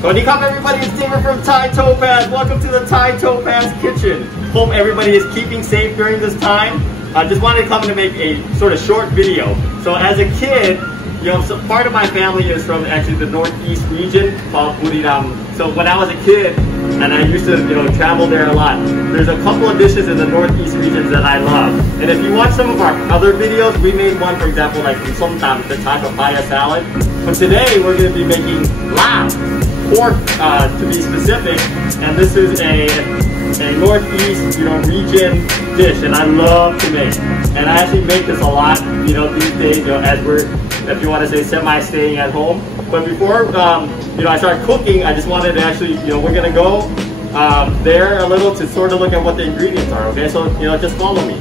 Konnichiwa everybody, it's David from Thai Thopaz. Welcome to the Thai Thopaz kitchen. Hope everybody is keeping safe during this time. I just wanted to come to make a sort of short video. So as a kid, so part of my family is from actually the northeast region called Buriram. So when I was a kid, and I used to travel there a lot, there's a couple of dishes in the northeast regions that I love. And if you watch some of our other videos, we made one, for example, like from Somtam, the Thai papaya salad. But today we're going to be making larb, pork to be specific, and this is a northeast region dish, and I love to make. And I actually make this a lot these days as we're, if you want to say, semi-staying at home. But before I start cooking, I just wanted to actually we're gonna go there a little to sort of look at what the ingredients are. Okay, so just follow me.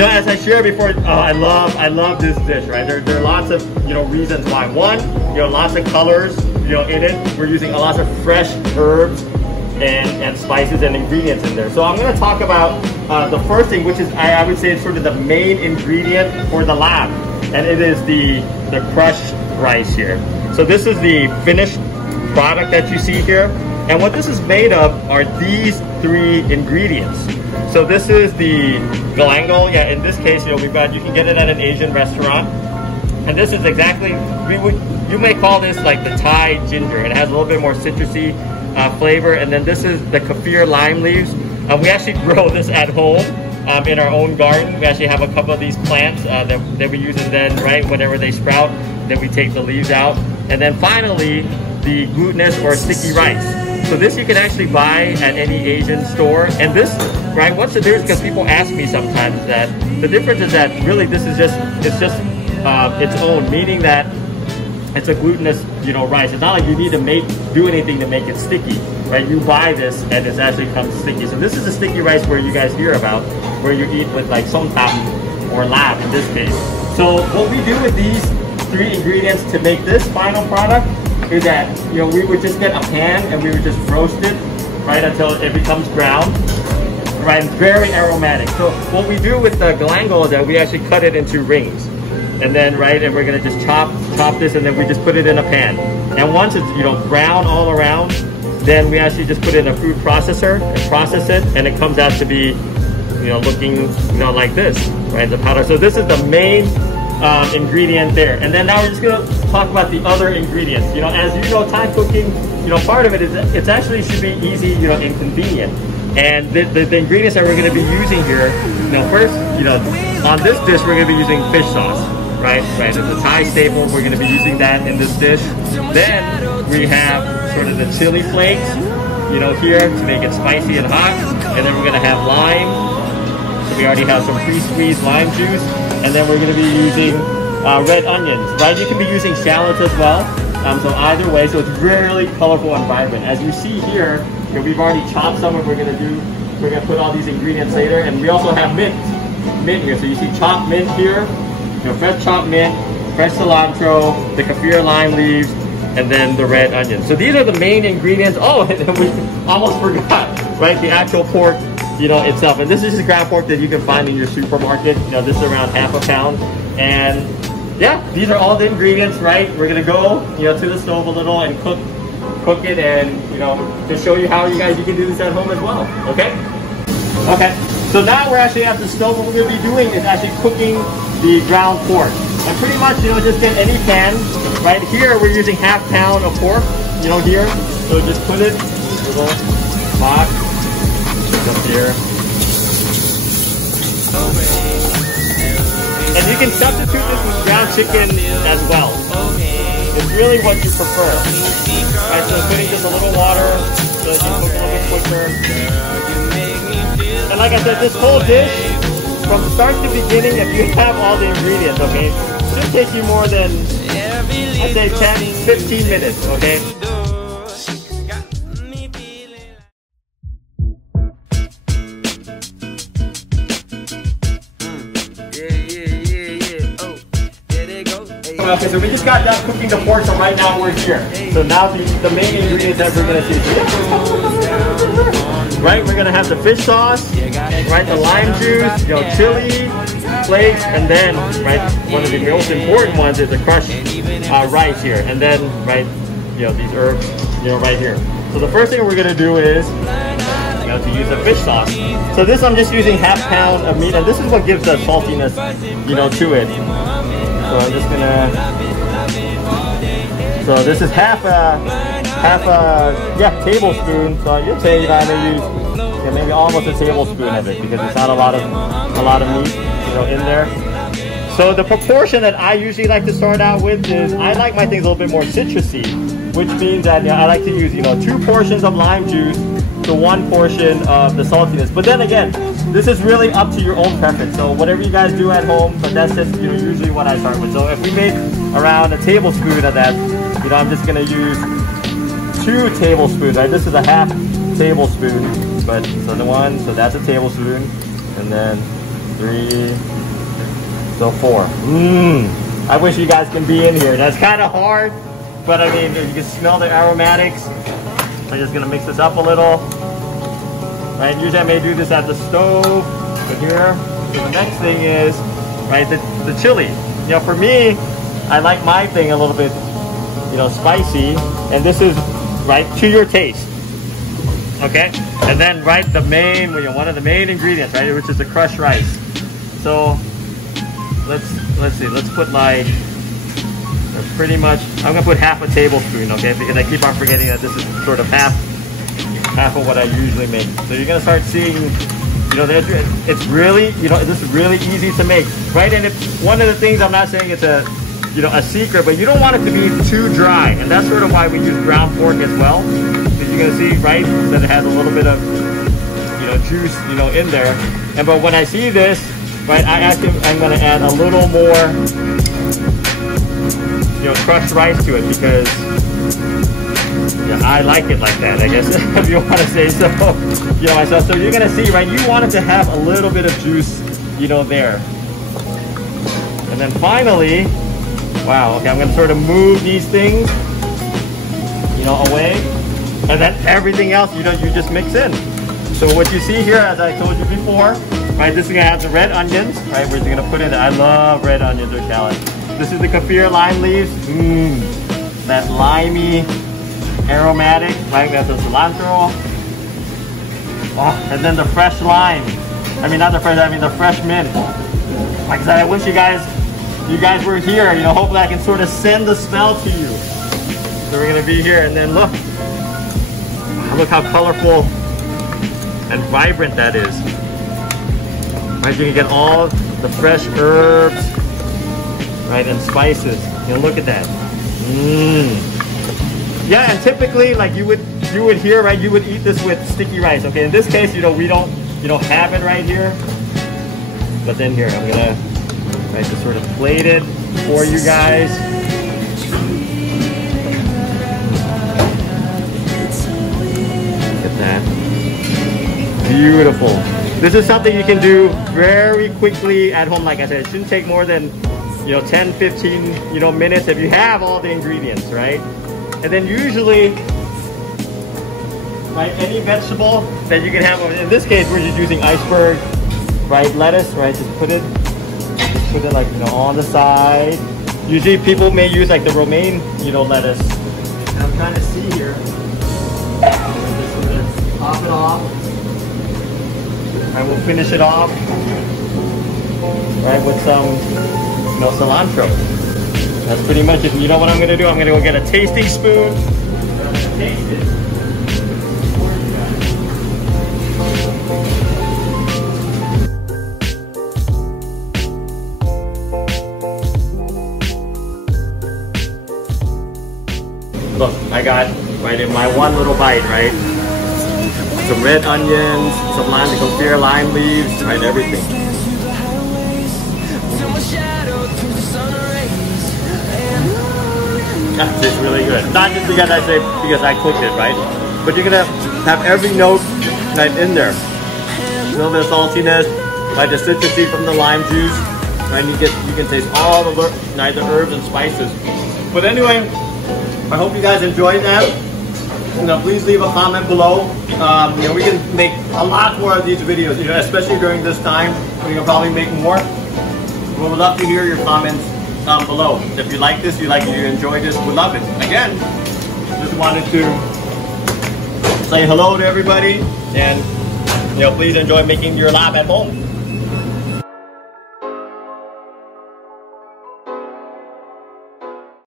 As I shared before, I love this dish, right? There are lots of reasons why. One, lots of colors in it. We're using lots of fresh herbs and spices and ingredients in there. So I'm going to talk about the first thing, which is I would say it's sort of the main ingredient for the larb, and it is the crushed rice here. So this is the finished product that you see here, and what this is made of are these three ingredients. So this is the Galangal. Yeah, in this case, we've got, you can get it at an Asian restaurant, and this is exactly, you may call this like the Thai ginger. It has a little bit more citrusy flavor. And then this is the Kefir lime leaves. We actually grow this at home in our own garden. We actually have a couple of these plants that we use, and then whenever they sprout, then we take the leaves out. And then finally, the glutinous or sticky rice. So this you can actually buy at any Asian store. And this, what's the difference? Because people ask me sometimes that the difference is that really this is its own, meaning that it's a glutinous, rice. It's not like you need to do anything to make it sticky, right? You buy this and it actually comes sticky. So this is a sticky rice where you guys hear about, where you eat with like somtam or larb in this case. So what we do with these three ingredients to make this final product is that, we would just get a pan and we would just roast it, until it becomes brown, and very aromatic. So what we do with the galangal is that we actually cut it into rings. And then, and we're gonna just chop this, and then we just put it in a pan. And once it's, brown all around, then we actually just put it in a food processor and process it, and it comes out to be, looking, like this, the powder. So this is the main ingredient there. And then now we're just gonna talk about the other ingredients. As you know, Thai cooking, part of it is, it's actually should be easy, and convenient. And the ingredients that we're gonna be using here, first, on this dish, we're gonna be using fish sauce. Right, it's a Thai staple. We're going to be using that in this dish. Then we have sort of the chili flakes, here to make it spicy and hot. And then we're going to have lime. So we already have some pre-squeezed lime juice. And then we're going to be using red onions, You can be using shallots as well. So either way, so it's really colorful and vibrant. As you see here, we've already chopped some, and we're going to put all these ingredients later. And we also have mint here. So you see chopped mint here. Fresh chopped mint, fresh cilantro, the Kefir lime leaves, and then the red onions. So these are the main ingredients. Oh, and we almost forgot, the actual pork, itself. And this is just ground pork that you can find in your supermarket. This is around half a pound. And yeah, these are all the ingredients, We're gonna go, to the stove a little and cook it, and to show you how you can do this at home as well. Okay. Okay. So now we're actually at the stove. What we're going to be doing is actually cooking the ground pork. And pretty much, just get any pan. Here, we're using half pound of pork, here. So just put it in a little box up here. And you can substitute this with ground chicken as well. It's really what you prefer. So putting just a little water so that you cook a little bit quicker. And like I said, this whole dish, from start to beginning, if you have all the ingredients, should take you more than, I'd say 10, 15 minutes, Okay, so we just got done cooking the pork, so right now we're here. So now the main ingredients that we're going to see. We're going to have the fish sauce, the lime juice, chili, flakes, and then, one of the most important ones is the crushed rice here. And then, these herbs. right here. So the first thing we're gonna do is to use a fish sauce. So this I'm just using ½ pound of meat, and this is what gives the saltiness, to it. So I'm just gonna. So this is half a tablespoon. So you'd say I may use maybe almost a tablespoon of it because it's not a lot of meat, in there. So the proportion that I usually like to start out with is I like my things a little bit more citrusy, which means that I like to use 2 portions of lime juice to 1 portion of the saltiness. But then again, this is really up to your own preference. So whatever you guys do at home, but that's just usually what I start with. So if we make around a tablespoon of that, I'm just gonna use 2 tablespoons. Right? This is a ½ tablespoon, but so that's a tablespoon, and then 3, so 4. I wish you guys can be in here. That's kind of hard, but I mean, you can smell the aromatics. I'm just gonna mix this up a little. Right, usually I may do this at the stove, but here, the next thing is, the chili. For me, I like my thing a little bit, spicy, and this is, to your taste. Okay, and then, the main, one of the main ingredients, which is the crushed rice. So, let's see, let's put pretty much, I'm gonna put ½ a tablespoon, okay, because I keep on forgetting that this is sort of half of what I usually make. So you're gonna start seeing, it's really, this is really easy to make, right? And one of the things, I'm not saying it's a secret, but you don't want it to be too dry, and that's sort of why we use ground pork as well. So you're gonna see, that it has a little bit of, juice, in there. But when I see this, I'm gonna add a little more, crushed rice to it because I like it like that, I guess, if you want to say so, myself. So you're gonna see, you want it to have a little bit of juice, there. And then finally, wow, okay, I'm gonna sort of move these things, away, and then everything else, you just mix in. So what you see here, as I told you before, this is gonna have the red onions, we're just gonna put in. I love red onions or shallots. This is the Kefir lime leaves. That limey, aromatic, that's the cilantro. Oh, and then the fresh lime. The fresh mint. Like I said, I wish you guys were here. Hopefully I can sort of send the smell to you. So we're gonna be here, and then look how colorful and vibrant that is. You can get all the fresh herbs, and spices. Look at that. Yeah, and typically, you would hear, you would eat this with sticky rice. Okay, in this case, we don't have it right here. But then here, I'm gonna just sort of plate it for you guys. Look at that. Beautiful. This is something you can do very quickly at home. Like I said, it shouldn't take more than 10, 15 minutes if you have all the ingredients, right? And then usually, any vegetable that you can have, in this case we're just using iceberg, lettuce, just put it on the side. Usually people may use the romaine, lettuce. And I'm trying to see here. Just sort of top it off. I will finish it off, with some, cilantro. That's pretty much it. You know what I'm gonna do? I'm gonna go get a tasting spoon. Taste it. Look, I got in my one little bite, some red onions, some lime, Kefir lime leaves, everything. It's really good. Not just because I cooked it, but you're gonna have every note in there. A little bit of saltiness, the citrusy from the lime juice, and you can taste all the herbs and spices. But anyway, I hope you guys enjoyed that. Please leave a comment below. We can make a lot more of these videos, especially during this time. We can probably make more. We would love to hear your comments down below. If you like this, you enjoyed this, we love it. Again, just just wanted to say hello to everybody, and please enjoy making your lab at home.